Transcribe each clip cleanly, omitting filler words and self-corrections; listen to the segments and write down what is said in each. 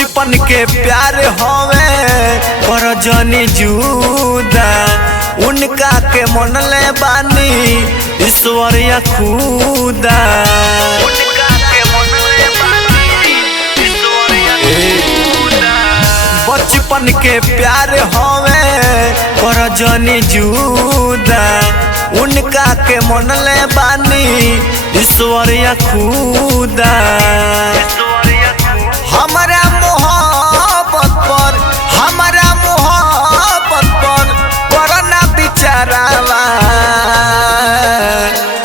बचपन के प्यार होवे पर जनी जुदा उनका के मन ले बानी ईश्वर या खुदा बचपन के प्यार होवे पर जनी जुदा उनका के मन ले बानी ईश्वर या खुदा हमारा मोहब्बत पर करना बिचारावा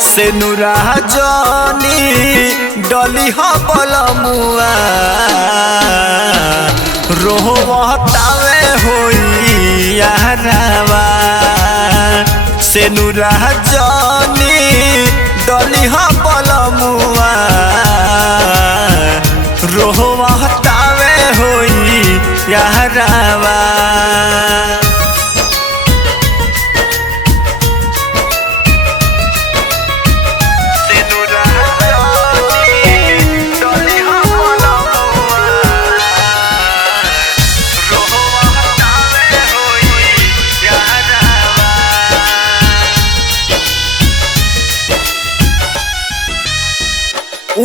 से नुरा जनी डली हो बलमुआ रोहतावे होई यारावा से नुरा जनी डली हो बलमुआ रोहतावे होई यारावा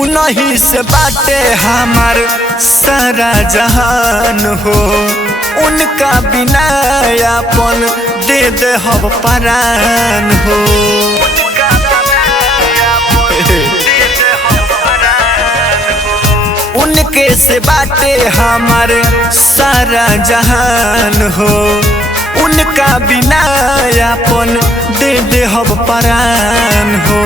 उन्हीं से बाटे हमार सारा जहान हो उनका बिना अपन दे दे हम परान हो उनके से बाटे हमार सारा जहान हो उनका बिना अपन दे दे हम परान हो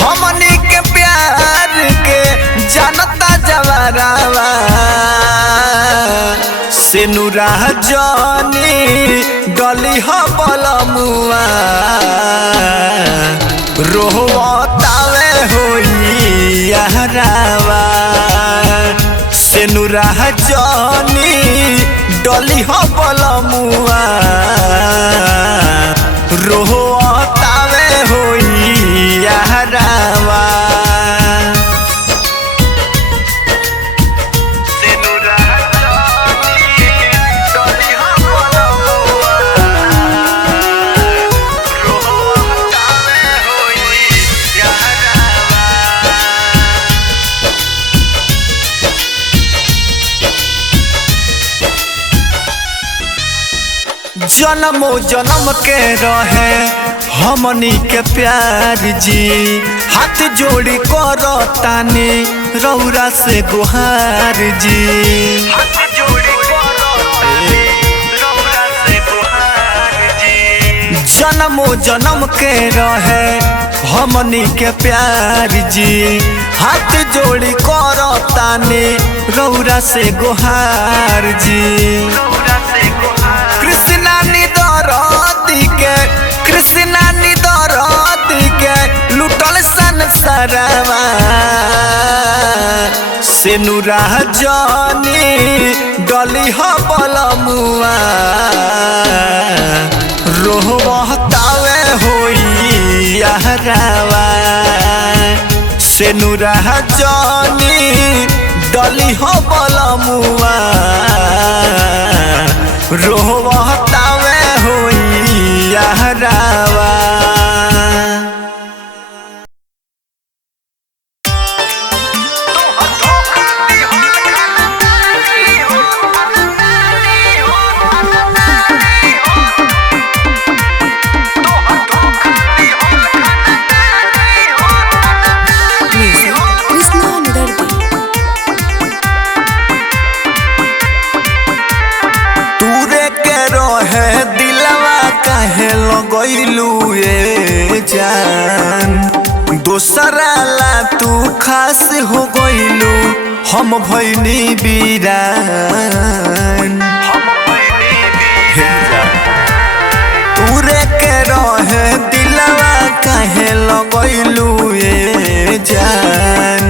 हमनी के प्यार के जानता जवारावा से नुरा जनी डली हो बलमुआ रोहतावे होई यारावा से नुरा जनी डली हो बलमुआ रोहतावे होई यारावा जन्मो जन्म के रहे हमनी के प्यार जी हाथ जोड़ी करो तानी रौरा से गुहार जी जन्मो जन्म के रहे हमनी के प्यार जी हाथ जोड़ी करो तानी रौरा से गुहार जी कृष्णा निदरदी के लुटल संसारवा से नुरा जनी डली हो बलमुआ रोहतावे होई यारावा से नुरा जनी डली हो बलमुआ रोहतावे होई यारावा जान दोसरा ला तू खास हो गइलू हम भइनी बीरान तूरे के रहे दिलवा काहे लगइलू ए जान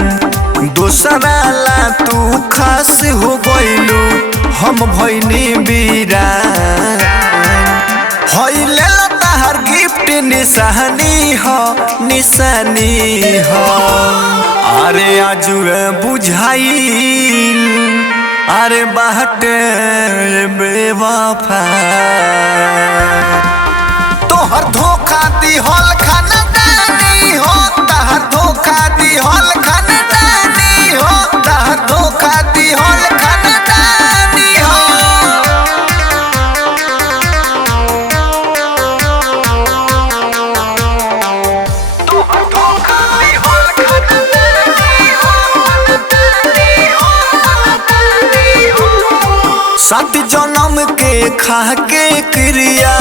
दोसरा ला तू खास हो गइलू हम भइनी बीरान होइले गिफ्ट निशानी हो अरे आजुए बुझाइल अरे बाटे बेवफा तोहर धोखा दिहल खानदानी हो तहर धोखा दिहल खानदानी हो तहर धोखा दिहल खानदानी हो तोहर धोखा दिहल खानदानी हो सात जन्म के खा के क्रिया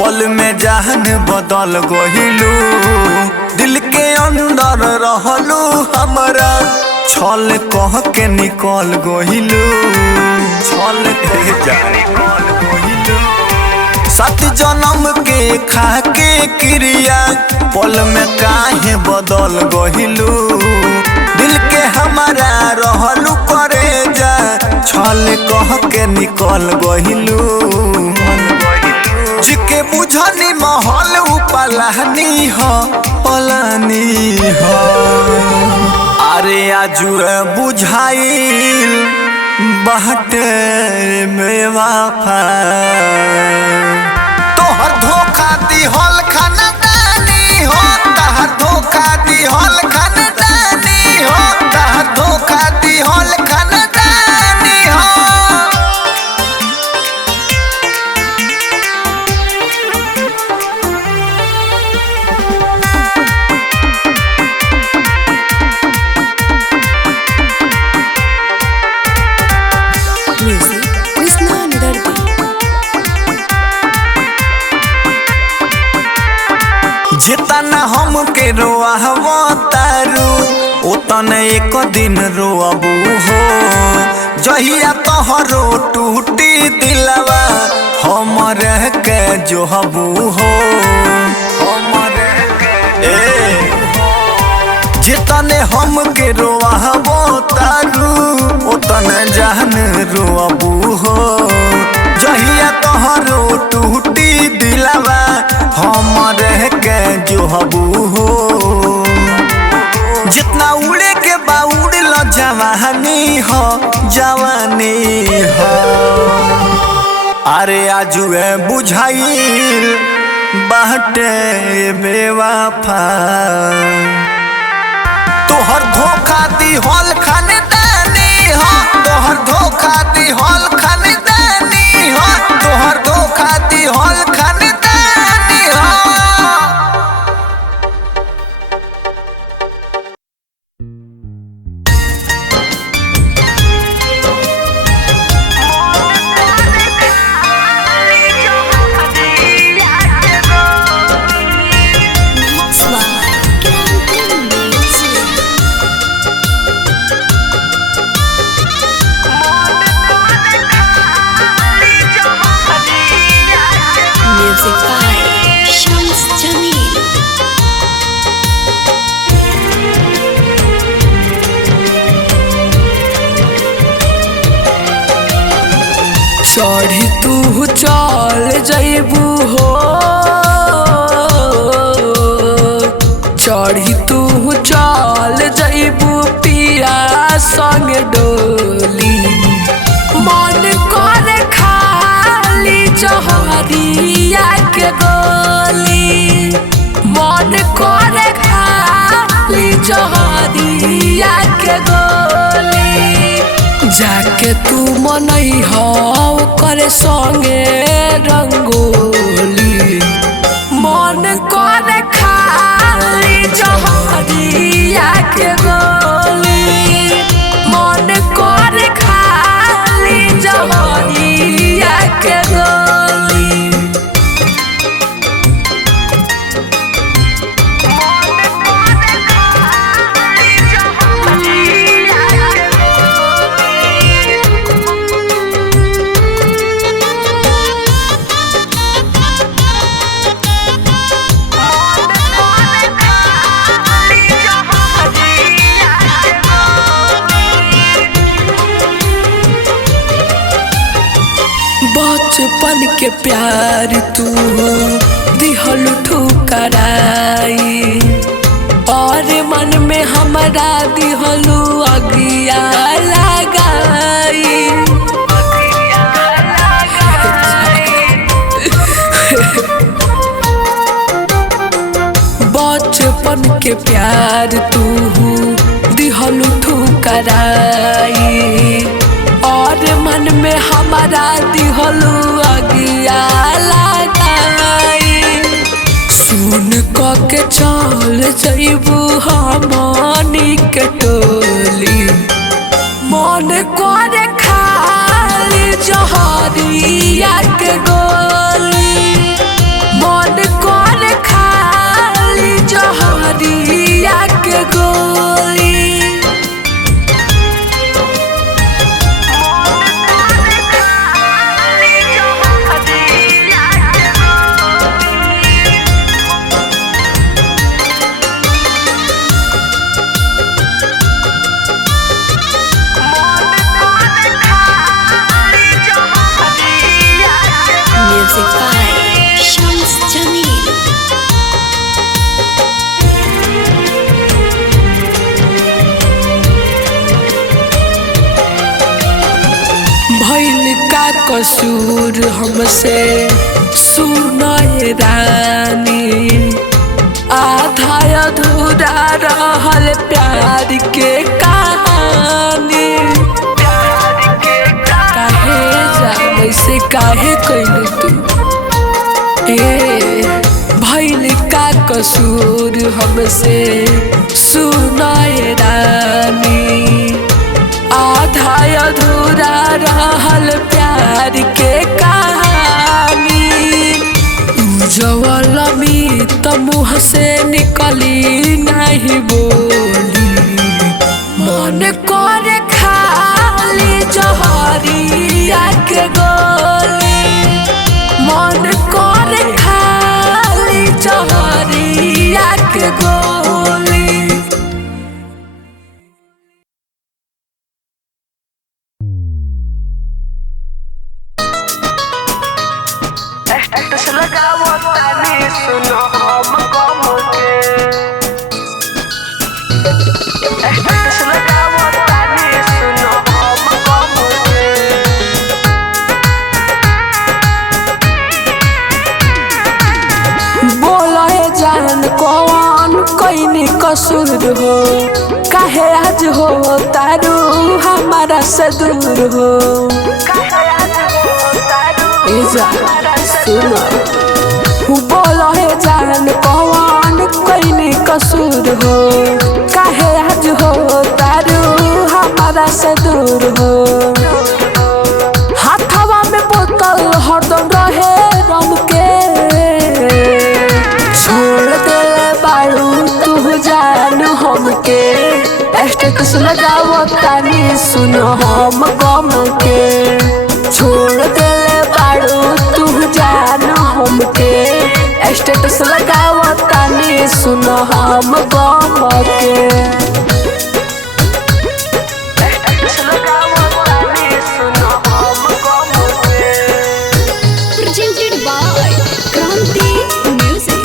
पल में जान बदल गहिलू दिल के अंदर रहलू हमरा छल कह के निकल गहिलू छल के निकल गहिलू सात जन्म के खा के क्रिया पल में काहे बदल गहिलू दिल के हमारा रहलू करे जा छल कह के निकल गहिलू जिके बुझनी महल पलानी हो पलानी हो अरे आजुए बुझाइल बाटे बेवफा तोहर धोखा दिहल खानदानी हो तहर धोखा दिहल खानदानी हो तहर धोखा दिहल खानदानी हो जितना हमके रोआबो तारू उतने एक दिन रोअबू हो जहिया तोहरो टूटी दिलवा हमर के जोहबू हो हमर जितने हमके रोआबो तारू उतने जान रोअबू हो जहिया तोहरो टूटी दिलवा हमर के जोहबू हो जितना उड़े के बा उड़ल जवानी हो जवानी हो अरे आजुए बुझाइल बाटे बेवफा तोहर धोखा दिहल खानदानी हो तोहर धोखा दिहल खानदानी हो तोहर धोखा दिहल खानदानी हो चढ़ी तू चल जइबू हो चढ़ी तू चल जइबू पिया संग डोली मन कर खाली जहरिया के गोली मन कर खाली जहरिया के गोली जाके तू मनई हो करे संगे रंगोली मन करे खाली जहरिया के गोली मन करे खाली जहरिया के गोली बचपन के प्यार तू दिहल ठुकराई और और मन में हमरा दिहलू अगिया लगाई। बचपन के प्यार तू दिहलू ठुकराई और मन में हमारा दिहलू अगिया लगाई। सुन क के चल जइबू हमनी के टोली मन करे खाली जहरिया के गोली मन करे खाली जहरिया के गोली। Music by Shams Jamil. भइल का कसूर हमसे सुनए रानी आधा अधूरा रहल प्यार के कहानी। काहे जाने से काहे कइलू तू भइल का कसूर हमसे सुनए रानी आधा अधूरा रहल प्यार के कहानी। उजवल मीत मुँह से निकली नहीं बोली मन करे खाली जहरिया के गोली मन करे खाली जहरिया के गोली। कईनी कसूर हो काहे आज हो तारू हमारा से दूर हो। बोलो हे जान कौन कईनी कसूर हो काहे आज हो तारू हमारा से दूर हो। हाथवा में बोतल हरदम रहे रम के छोड़ दे बारू तू जान हमके स्टेटस लगाओ तानी सुनो हम गम के छोड़ दे बारू तू जान हमके स्टेटस लगाओ तानी सुनो हम गम के। Presented by Kranti Music.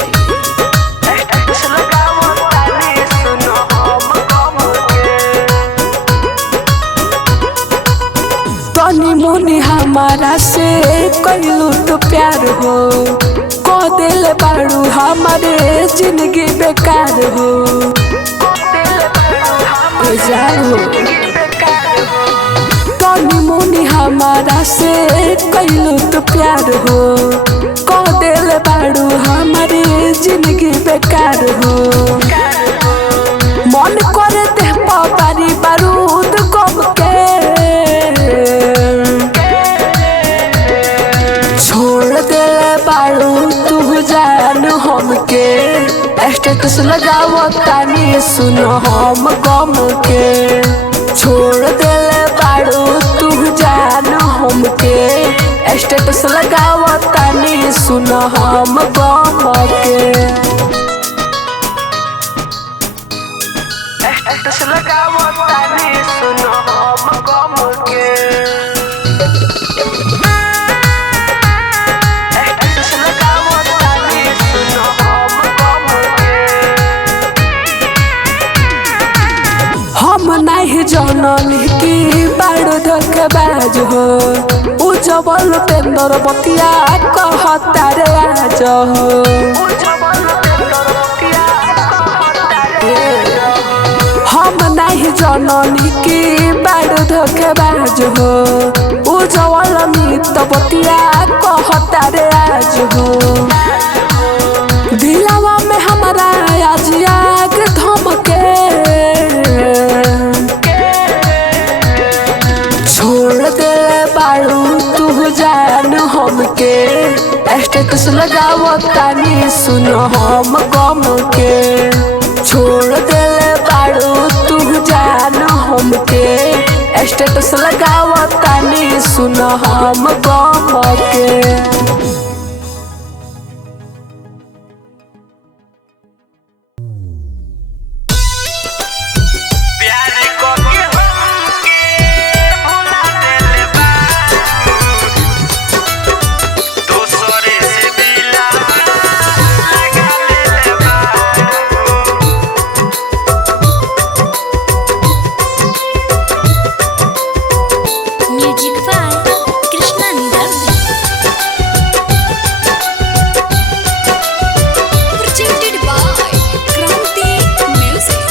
तनी मुनी हमारा से कइलू तो प्यार हो को दिल बारू हमारे जिंदगी बेकार हो। तनी मुनी हमारा से कइलू तो प्यार हो को दिल बारू हमारे जिंदगी बेकार हो। मन करे देह पारी बारूद गम के छोड़ दे बारू तू जान हमके स्टेटस लगाओ तानी सुनो हम गम के छोड़ दे बारू तू जान हमके स्टेटस लगाओ तानी सुनो हम गम के। स्टेटस लगाओ तानी सुनो हम गम के। स्टेटस लगाओ तानी सुनो हम गम के। नहीं जननी की बाड़ू धोखेबाज हो उज्जवल पेंदर बतिया कहता रे आज हो हम नहीं जननी की बाड़ू धोखेबाज हो उज्जवल मित बतिया कहता रे आज हो दिलावा में हमारा आज आग धमके छोड़ दे बाड़ू तू जान हमके स्टेटस लगावो तानी सुनो हम गम के छोड़ दे बाड़ू तू जान हमके स्टेटस लगावो तानी सुनो हम गम के। Music by Krishna Nidal. Presented by Kranti Music.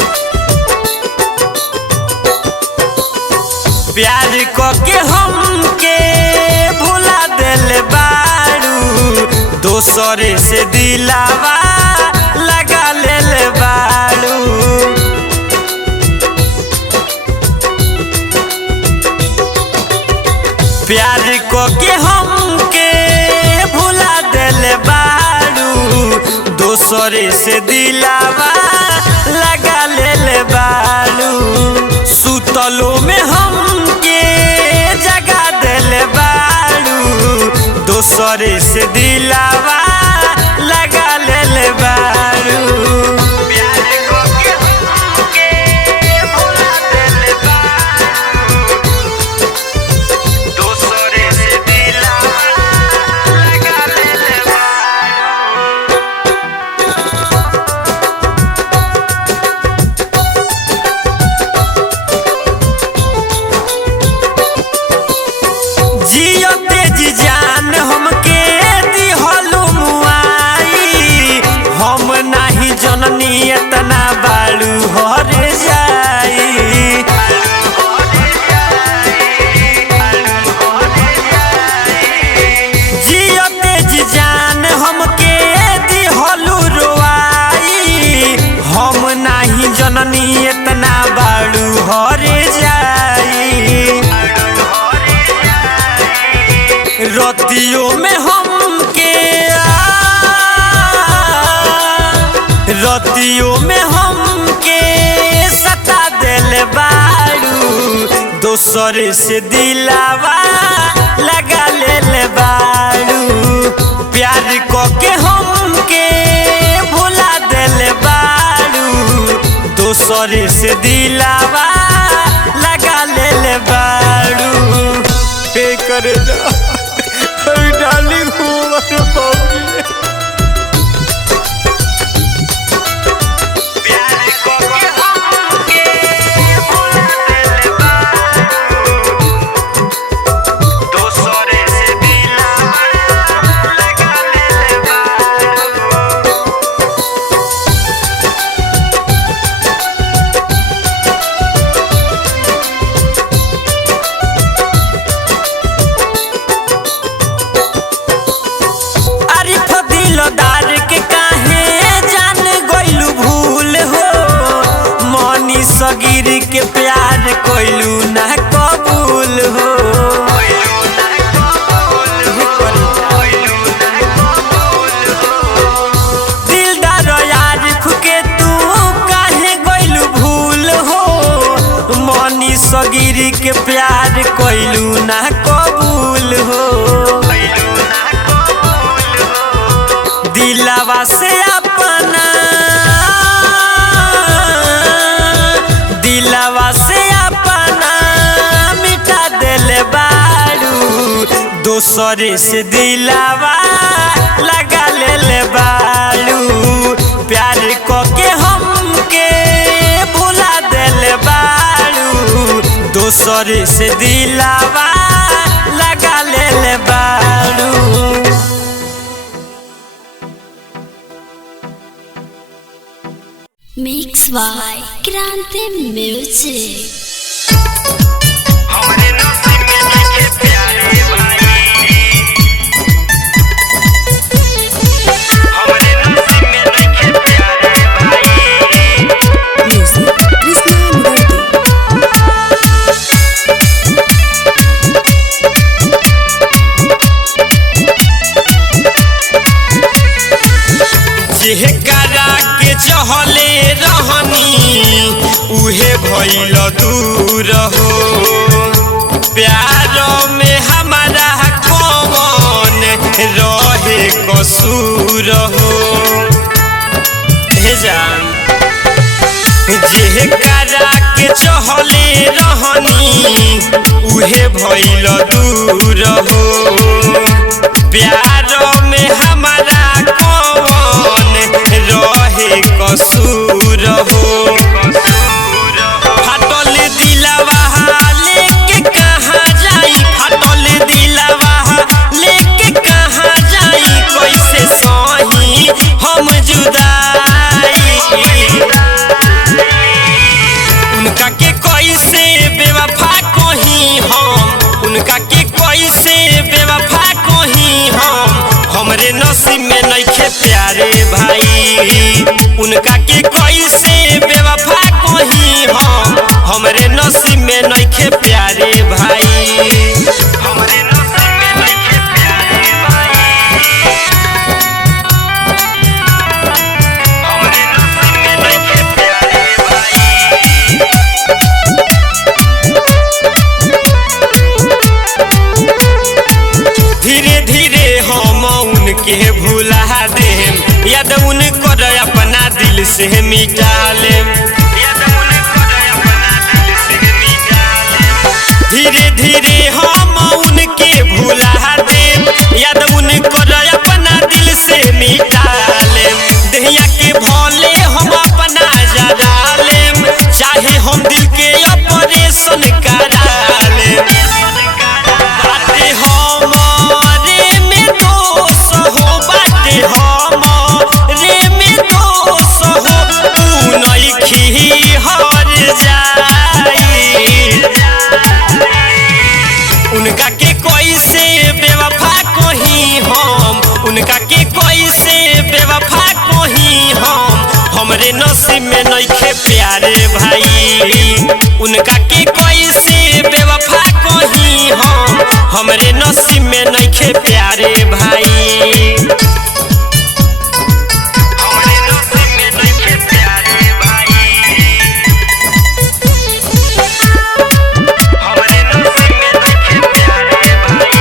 प्यार को के हमके भुला दिल बाड़ू दोसरे से दिलावा लगा ले बाड़ू प्यार को के हमके भुला दिल बाड़ू दोसरे से दिलावा लगा ले बाड़ू सुतलो में हमके जगा दिल बाड़ू दोसरे से दिलावा लगा ले बाड़ू प्यार को के हमके भुला दिल बाड़ू दोसरे से दिलावा लगा ले बाड़ू जियो तेज जान हमके दिहलु मुआई हम नाही जननी इतना बाड़ू हर जाई जियो तेज जान हमके दिहलु रोआई हम नाही जननी इतना बाड़ू हर जाई रतियों में हमके रतियों में हमके सता दिल बाड़ू दोसरे से दिलावा लगा ले बाड़ू प्यार को के हमके भुला दिल बाड़ू दोसरे से दिलावा लगा ले बाड़ू पे कर जा डाली घूमर पौड़ी प्यार को के हमके भुला दिल बाड़ू दोसरे से दिलावा लगा ले बाड़ू अरिफ दिलदार के काहे जान गइलू भूल हो मनी सगीर के प्यार कोइलू ना कबूल हो दिलदार आरिफ के तू काहे गइलू भूल हो मनी सगीर के प्यार कोइलू ना कबूल हो दिलावा से अपना दिलावा से अपना मिटा दिल बाड़ू दोसरे से दिलावा लगा ले बाड़ू प्यार को के हमके भुला दिल बाड़ू दोसरे से दिलावा लगा ले बारू। Mix by Krante Music. जेकरा के चहले रहनी उहे भइल दूर हो। प्यार में हमारा कौन रहे कसूर हो। हे जान जेकरा के चहले रहनी उहे भइल दूर हो। प्यार में हमारा रहे कसूर हो। फटल दिलवा लेके कहाँ जाई, फटल दिलवा लेके कहाँ जाई, कैसे सही हम जुदाई। उनका के कैसे बेवफा कहीं हम, उनका के कैसे बेवफा कहीं हम, हमरे नसीब में नइखे प्यारे भाई। उनका के कैसे बेवफा कहीं हम, हमरे नसीब में नइखे प्यारे भाई। हमरे नसीब में नइखे प्यारे भाई। हमरे नसीब में नइखे प्यारे भाई। धीरे धीरे हम उनके भुला देम, याद उनकर अपना दिल से मिटा लेम। धीरे धीरे हम उनके भुला देम, याद उनकर अपना दिल से मिटा लेम। दहिया के भोले हम अपना जरा लेम, चाहे हम दिल के ऑपरेशन करा लेम। बाटे हमारे में दोष हो, बाटे हमारे में दोष हो, तू नइखी हर जाई। उनका के कैसे बेवफा कहीं हम, उनका के कैसे बेवफा कहीं हम, हमरे नसीब में नइखे प्यारे भाई। उनका के कैसे बेवफा कहीं हम, हमरे नसीब में नइखे प्यारे भाई। हमरे नसीब में नइखे प्यारे भाई। हमरे नसीब में नइखे प्यारे भाई।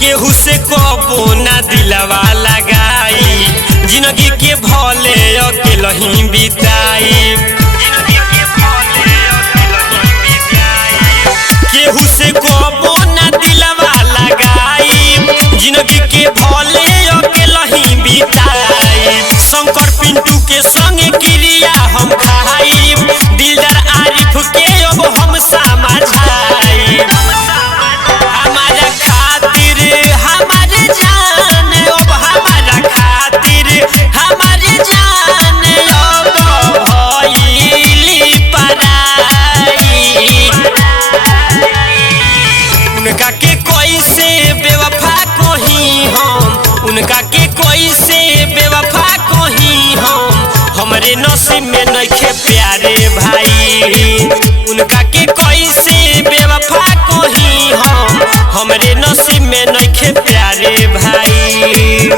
केहू से कबो ना दिलवा लगाई, जिंदगी के भले अकेलही बिताई। केहू से कबो ना दिलवा लगाई, जिंदगी के भले अकेलही बिताई। शंकर पिंटू के संग क्रिया हम खाई, दिलदार आरिफ के अब हम समझाई। हमारा खातिर हमारे जान, अब हमारा खातिर हमारे जान अब भइली पराई। उनका के कैसे बेवफा कहीं हम, उनका के कैसे बेवफा कहीं हम, हमरे नसीब में नइखे प्यारे भाई। उनका के कैसे बेवफा कहीं हम, हमरे नसीब में नइखे प्यारे भाई।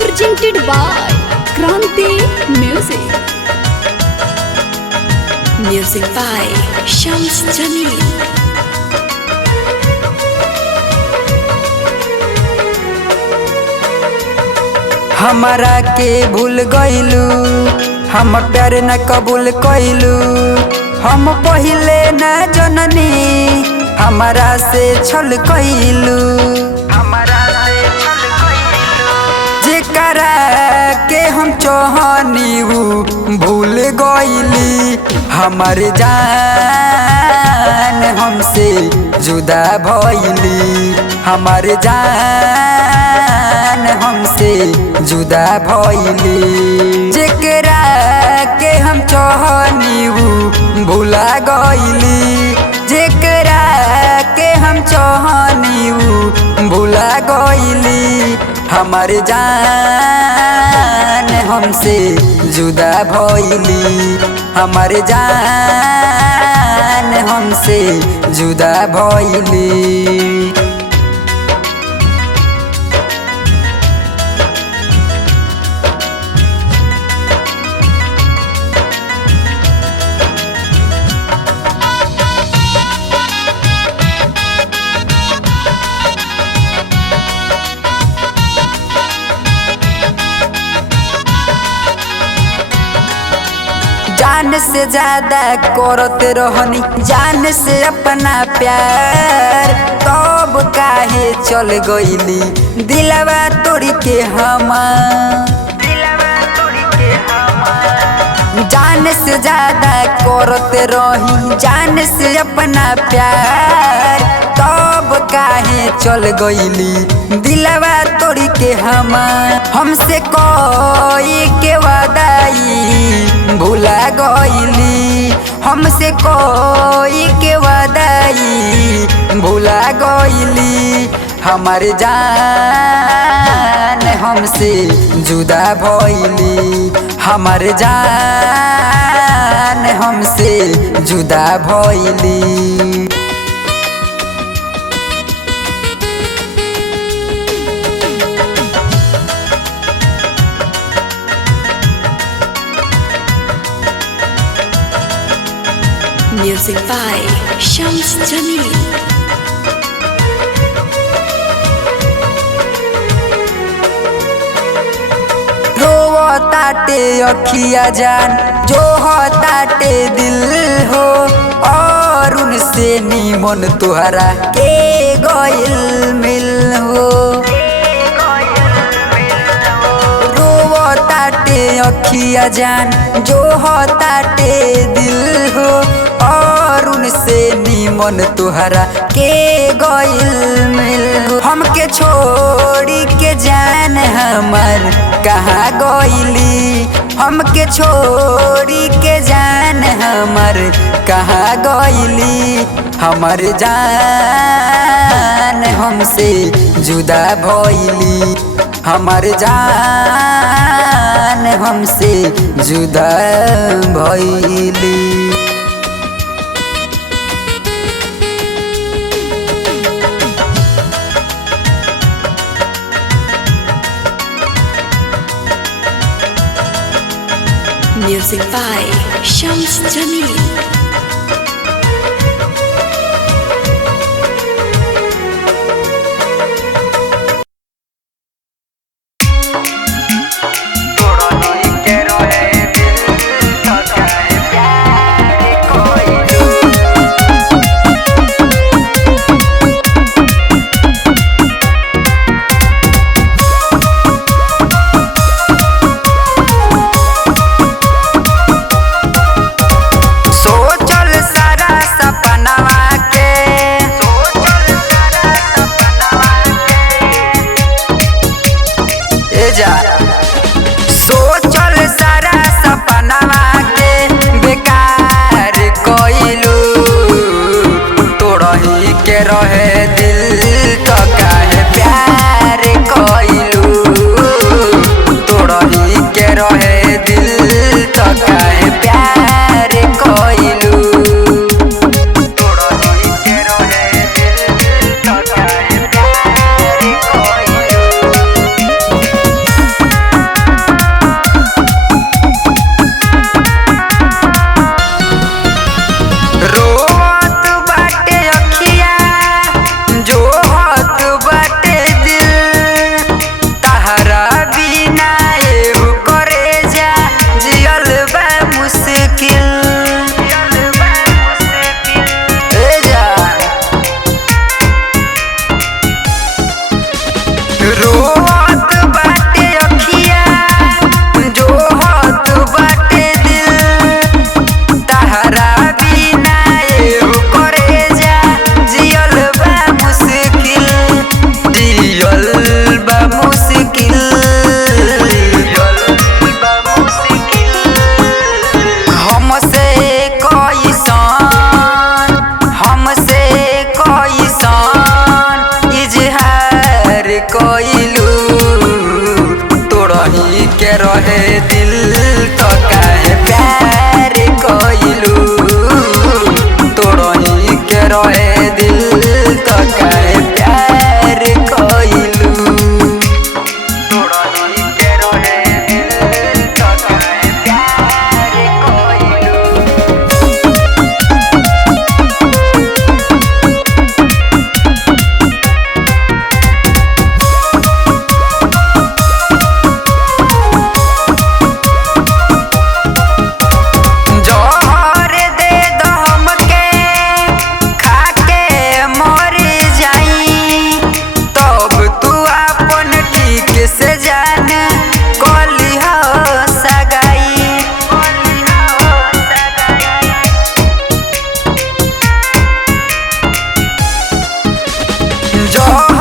Presented by Krante Music. Music by Shams Jamil. हमारा के भूल गइलू, हम प्यार न कबूल कइलू। हम पहिले न जननी हमारा से छल कइलू, जेकरा के हम चाहनी भूल गइली। हमर जान हमसे जुदा भइली, हमर जान हमसे जुदा भइली। जेकरा के हम चाहनी भूला गइली, जेकरा के हम चाहनी भूला गइली। हमर जान हमसे जुदा भइली, हमर जान हमसे जुदा भइली। जान से ज्यादा करते रहनी, जान से अपना प्यार। तब काहे चल गइली दिलवा तोड़ के हमार। जान से ज्यादा करते रही, जान से अपना प्यार। तब काहे चल गइली दिलवा तोड़ के हमार। हमसे कोई के वादाई भूला गइली, हमसे कोई के वादाई भूला गइली। हमर जान हमसे जुदा भइली, हमर जान हमसे जुदा भइली। Music by Shams Jamil. ताटे अखिया जान जो हो ताटे दिल हो, और उनसे नीमन तुहरा के गइल मिल हो। रोवो ताटे अखिया जान जो हो ताटे दिल हो, और उनसे नीमन तुहरा के गइल मिल हो। हमके छोड़ी के जान हमर कहाँ गइली, हमके छोड़ी के जान हमर कहाँ गइली। हमर जान हमसे जुदा भइली, हमर जान हमसे जुदा भइली। Music by Shams Jamil. सोचल सारा सपनावा के बेकार कइलू, तोड़ही के रहे दिल तो काहे प्यार कइलू। तोड़ही के रहे दिल तो काहे प्यार कइलू। तोड़ही के रहे दिल तो काहे प्यार कइलू। रोत बाटे अखिया जोहत बाटे दिल तहरा बिना एहो करे जा जियल बा मुश्किल जियल बा मुश्किल हमसे कैसन इजहार कइलू तोड़ही के रहे दिल तो काहे प्यार कइलू तोड़ही के रहे दिल तो काहे प्यार कइलू तोड़ही के रहे दिल तो काहे प्यार कइलू जहर दे दो हमके खाके मर जाई तब तू अपन ठीक से जान कलिह सगाई जहर